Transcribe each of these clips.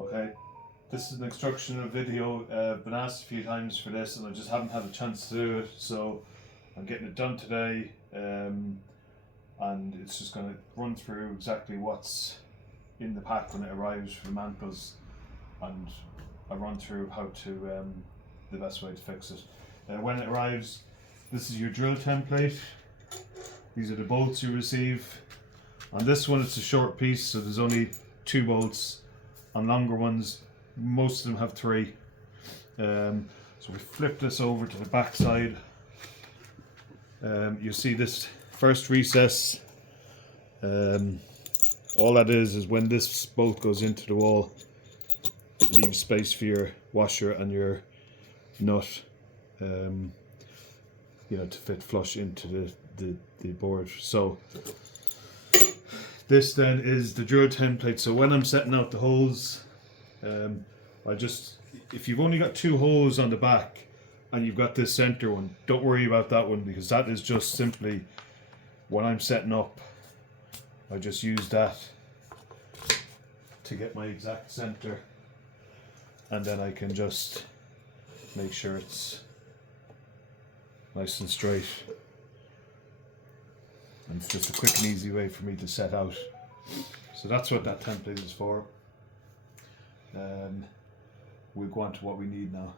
Okay, this is an instructional video. I've been asked a few times for this and I just haven't had a chance to do it, so I'm getting it done today, and it's just going to run through exactly what's in the pack when it arrives for the mantles, and I run through how to the best way to fix it. When it arrives, this is your drill template. These are the bolts you receive. On this one it's a short piece, so there's only 2 bolts. On longer ones, most of them have 3. So we flip this over to the back side. You see this first recess. All that is when this bolt goes into the wall, it leaves space for your washer and your nut, to fit flush into the board. So this then is the drill template. So when I'm setting out the holes, if you've only got 2 holes on the back and you've got this center one, don't worry about that one, because that is just simply when I'm setting up, I just use that to get my exact center, and then I can just make sure it's nice and straight. And it's just a quick and easy way for me to set out. So that's what that template is for. We'll go on to what we need now.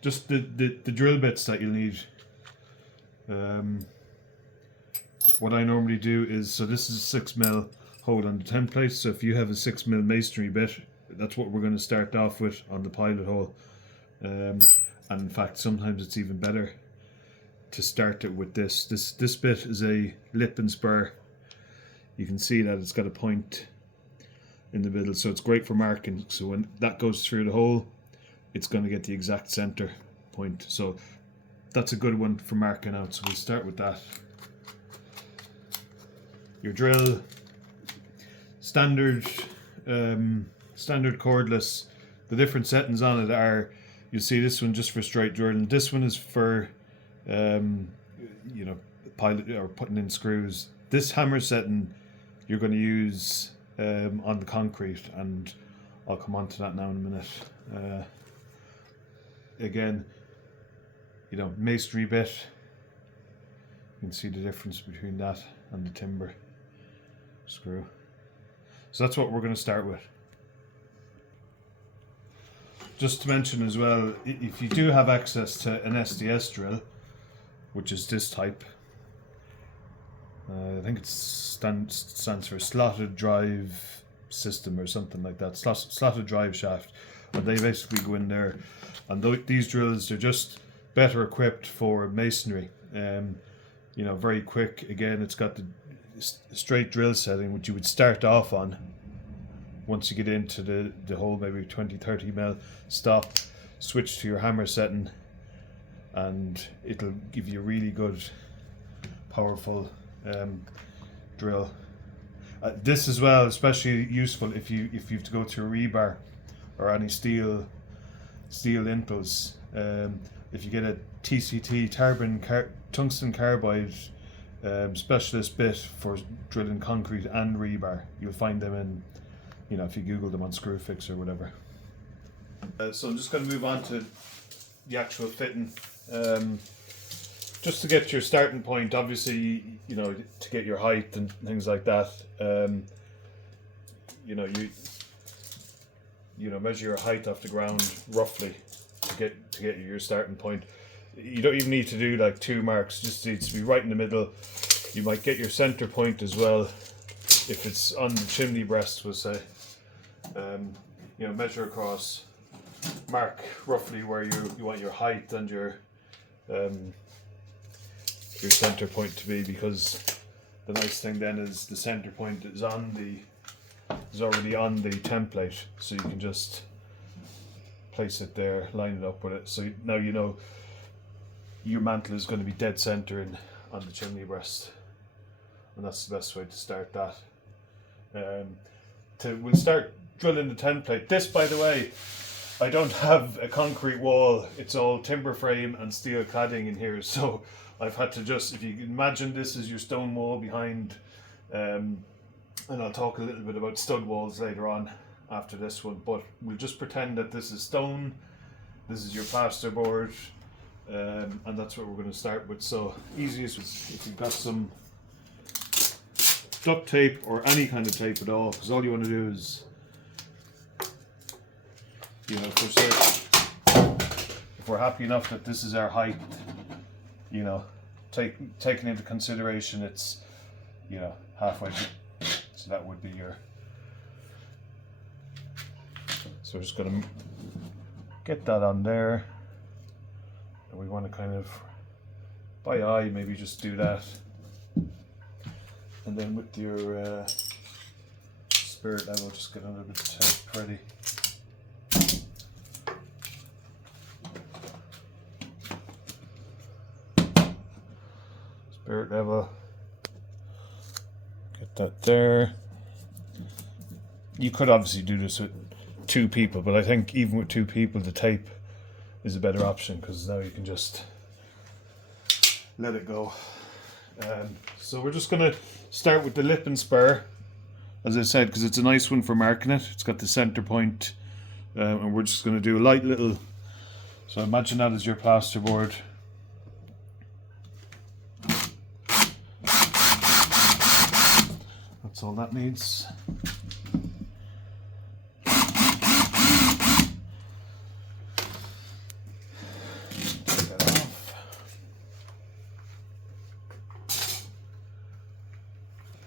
Just the drill bits that you'll need. What I normally do is, so this is a 6mm hole on the template, so if you have a 6mm masonry bit, that's what we're going to start off with on the pilot hole. And in fact, sometimes it's even better to start it with this. This bit is a lip and spur. You can see that it's got a point in the middle, so it's great for marking. So when that goes through the hole, it's going to get the exact center point. So that's a good one for marking out. So we'll start with that. Your drill, standard cordless. The different settings on it are, you see this one just for straight drilling. This one is for pilot or putting in screws. This hammer setting you're going to use on the concrete, and I'll come on to that now in a minute. Again, masonry bit, you can see the difference between that and the timber screw. So that's what we're going to start with. Just to mention as well, if you do have access to an SDS drill, which is this type, I think it stands for slotted drive system or something like that, slotted drive shaft, and they basically go in there, and these drills are just better equipped for masonry. Very quick. Again, it's got the straight drill setting, which you would start off on. Once you get into the hole, maybe 20-30mm, stop, switch to your hammer setting, and it'll give you a really good, powerful drill. This as well, especially useful if you have to go to a rebar or any steel lintels. If you get a TCT, tungsten carbide specialist bit for drilling concrete and rebar, you'll find them in, if you Google them on Screwfix or whatever. So I'm just going to move on to the actual fitting. Just to get your starting point, obviously, to get your height and things like that. You measure your height off the ground roughly to get your starting point. You don't even need to do like 2 marks; just needs to be right in the middle. You might get your center point as well if it's on the chimney breast, we'll say. Measure across, mark roughly where you want your height and your center point to be, because the nice thing then is the center point is already on the template, so you can just place it there, line it up with it. So now you know your mantle is going to be dead center on the chimney breast, and that's the best way to start that. We'll start drilling the template. This, by the way, I don't have a concrete wall. It's all timber frame and steel cladding in here, so I've had to just, if you can imagine this is your stone wall behind and I'll talk a little bit about stud walls later on after this one, but we'll just pretend that this is stone, this is your plasterboard, and that's what we're going to start with. So easiest is if you've got some duct tape or any kind of tape at all, because all you want to do is, you know, if we're happy enough that this is our height, you know, taking into consideration it's, you know, halfway, so that would be your, so we're just going to get that on there, and we want to kind of, by eye, maybe just do that. And then with your spirit level, just get a little bit of tape ready. Spirit level, get that there. You could obviously do this with 2 people, but I think even with 2 people, the tape is a better option, because now you can just let it go. So we're just going to start with the lip and spur, as I said, because it's a nice one for marking it. It's got the center point, and we're just going to do a light little, so imagine that as your plasterboard. That's all that needs.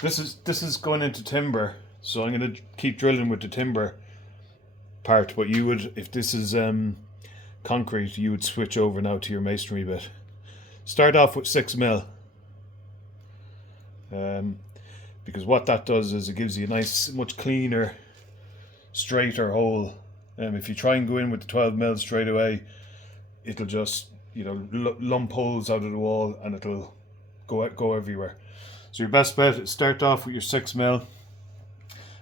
This is going into timber, so I'm going to keep drilling with the timber part, but you would, if this is concrete, you would switch over now to your masonry bit. Start off with 6mm, because what that does is it gives you a nice, much cleaner, straighter hole. If you try and go in with the 12mm straight away, it'll just, you know, lump holes out of the wall, and it'll go everywhere. So your best bet is start off with your 6mm,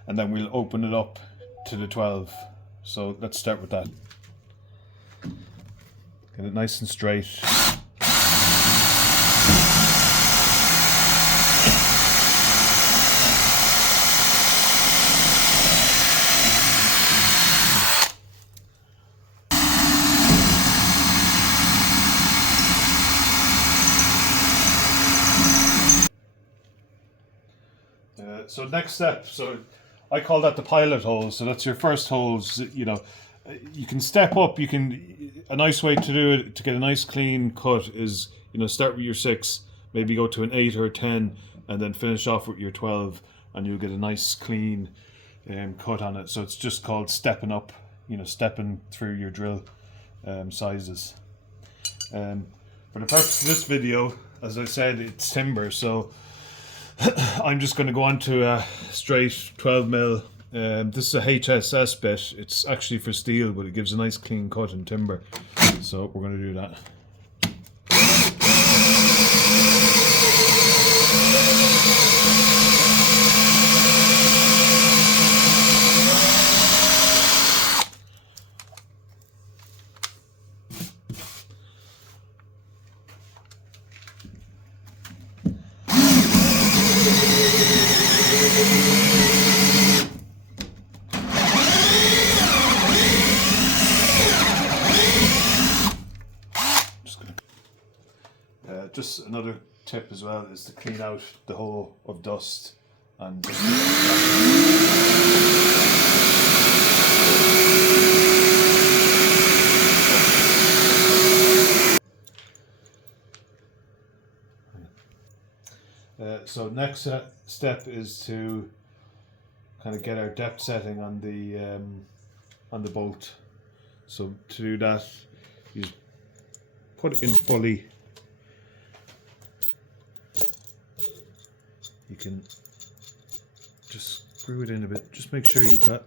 and then we'll open it up to the 12. So let's start with that. Get it nice and straight. So next step, so I call that the pilot hole. So that's your first holes. You know, you can step up. You can, a nice way to do it to get a nice clean cut is, you know, start with your 6, maybe go to an 8 or a 10, and then finish off with your 12, and you'll get a nice clean cut on it. So it's just called stepping up. You know, stepping through your drill sizes. For the purpose of this video, as I said, it's timber, so I'm just going to go on to a straight 12mm. This is a HSS bit. It's actually for steel, but it gives a nice clean cut in timber. So we're going to do that. Just another tip as well is to clean out the hole of dust and so next step is to kind of get our depth setting on the bolt. So to do that, you put it in fully. You can just screw it in a bit. Just make sure you've got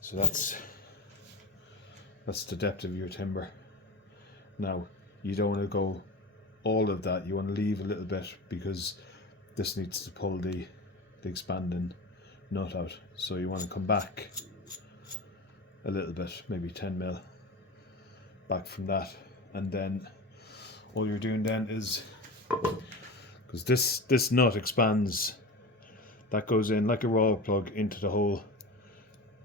so that's the depth of your timber. Now you don't want to go all of that. You want to leave a little bit because this needs to pull the expanding nut out. So you want to come back a little bit, maybe 10mm. back from that, and then all you're doing then is, because this nut expands, that goes in like a raw plug into the hole,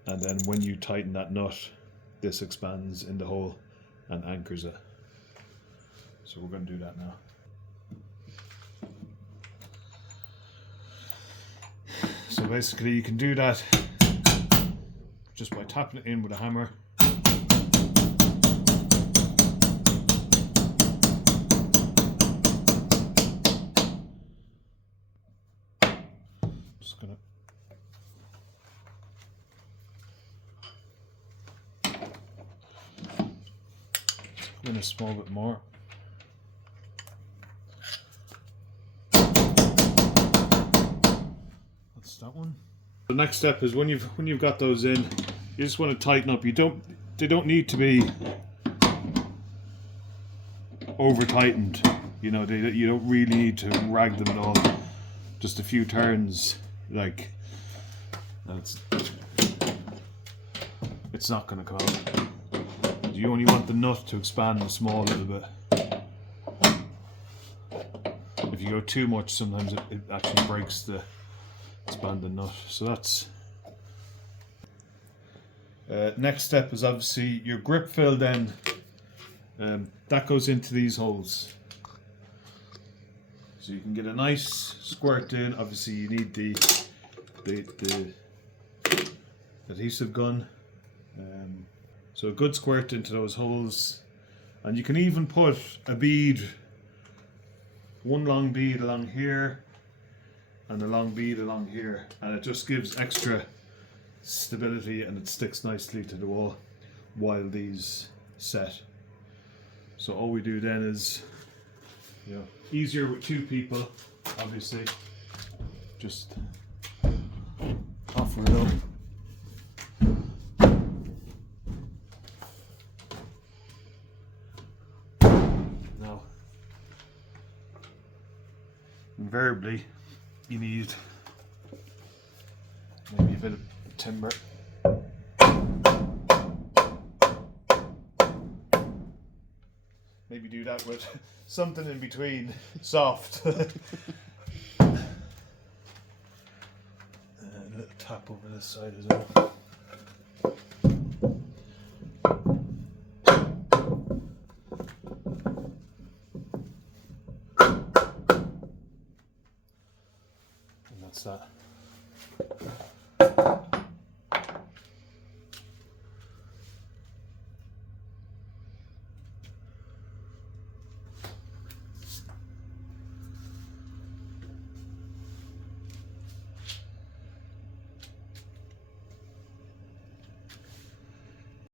and then when you tighten that nut, this expands in the hole and anchors it. So we're going to do that now. So basically you can do that just by tapping it in with a hammer. Just gonna come in a small bit more. That's that one. The next step is when you've got those in, you just want to tighten up. They don't need to be over tightened. You know, you don't really need to rag them at all. Just a few turns, like, and it's not going to come out. You only want the nut to expand a small little bit. If you go too much, sometimes it actually breaks the expanding nut. So that's next step is obviously your grip fill. Then that goes into these holes, so you can get a nice squirt in. Obviously you need the adhesive gun, so a good squirt into those holes, and you can even put a bead, one long bead along here and a long bead along here, and it just gives extra stability and it sticks nicely to the wall while these set. So all we do then is, you know, easier with two people, obviously, just offer it up. Now, invariably, you need maybe a bit of timber. Maybe do that with something in between, soft. A little tap over this side as well. And that's that.